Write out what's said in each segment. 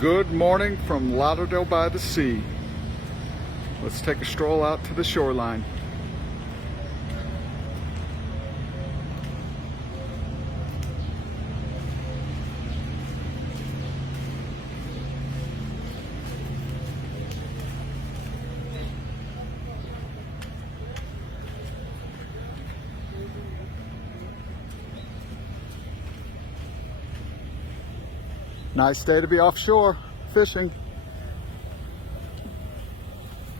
Good morning from Lauderdale-by-the-Sea. Let's take a stroll out to the shoreline. Nice day to be offshore fishing.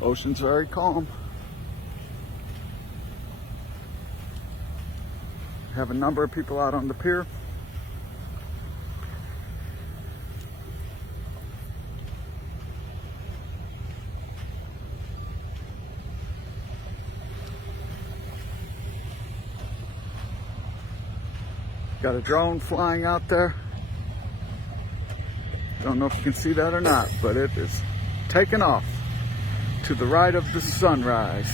Ocean's very calm. Have a number of people out on the pier. Got a drone flying out there. Don't know if you can see that or not, but it is taking off to the right of the sunrise.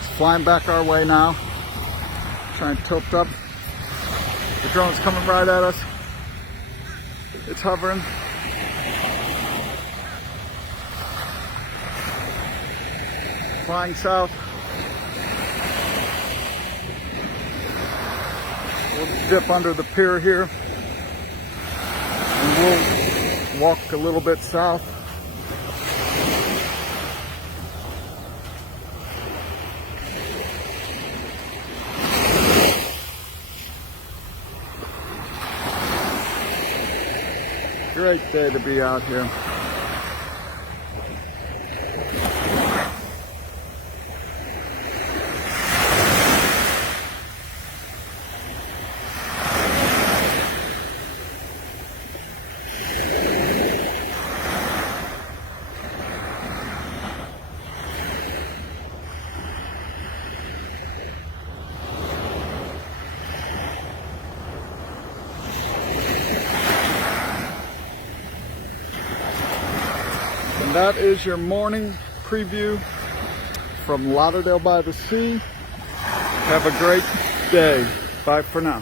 It's flying back our way now. Trying to tilt up. The drone's coming right at us. It's hovering. Flying south. We'll dip under the pier here. And we'll walk a little bit south. Great day to be out here. And that is your morning preview from Lauderdale-by-the-Sea. Have a great day. Bye for now.